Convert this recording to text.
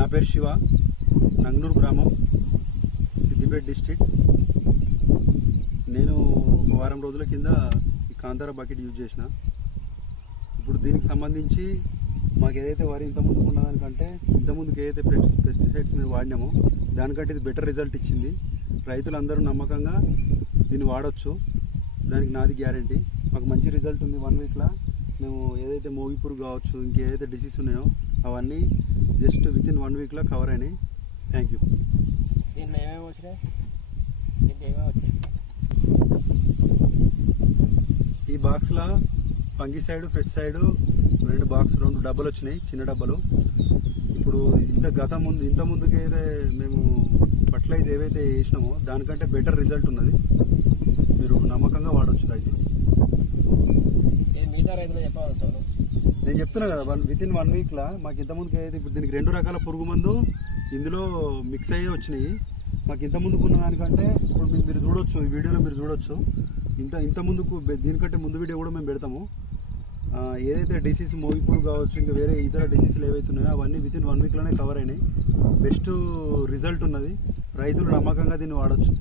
నా పేరు శివ, నంగనూరు గ్రామం, సిద్దిపేట డిస్ట్రిక్ట్. నేను ఒక వారం రోజుల కింద ఈ కాంతారా బకెట్ యూజ్ చేసిన. ఇప్పుడు దీనికి సంబంధించి మాకు ఏదైతే వరి ఇంతకుముందుకు ఉన్నదానికంటే ఇంతకుముందుకు ఏదైతే పెస్టిసైడ్స్ మేము వాడినామో దానికంటే ఇది బెటర్ రిజల్ట్ ఇచ్చింది. రైతులందరూ నమ్మకంగా దీన్ని వాడచ్చు, దానికి నాది గ్యారంటీ. మాకు మంచి రిజల్ట్ ఉంది. 1 వీక్లో మేము ఏదైతే మోగి పురుగు కావచ్చు, ఇంకేదైతే డిసీజ్ ఉన్నాయో అవన్నీ జస్ట్ వితిన్ 1 వీక్లో కవర్ అయినాయి. Thank you. ఈ బాక్స్లో ఫంగిసైడ్, పెస్టిసైడ్ 2 డబ్బాలు వచ్చినాయి, చిన్న డబ్బాలు. ఇప్పుడు ఇంత ముందుకు ఏదైతే మేము ఫర్టిలైజర్ ఏవైతే వేసినామో దానికంటే బెటర్ రిజల్ట్ ఉన్నది. మీరు నమ్మకంగా వాడచ్చు రైతులు. మిగతా రైతులు చెప్పవచ్చు. నేను చెప్తున్నా కదా, వితిన్ 1 వీక్లో మాకు ఇంతకుముందుకు ఏదైతే ఇప్పుడు దీనికి 2 రకాల పురుగు మందు ఇందులో మిక్స్ అయ్యి వచ్చినాయి. మాకు ఇంత ముందుకు ఉన్న దానికంటే ఇప్పుడు మీరు చూడొచ్చు, ఈ వీడియోలో మీరు చూడొచ్చు. ఇంత ముందుకు దీనికంటే ముందు వీడియో కూడా మేము పెడతాము. ఏదైతే డిసీజ్ మోగి పురుగు కావచ్చు, ఇంకా వేరే ఇతర డిసీజులు ఏవైతే ఉన్నాయో అవన్నీ వితిన్ 1 వీక్లోనే కవర్ అయినాయి. బెస్ట్ రిజల్ట్ ఉన్నది. రైతులు నమ్మకంగా దీన్ని వాడచ్చు.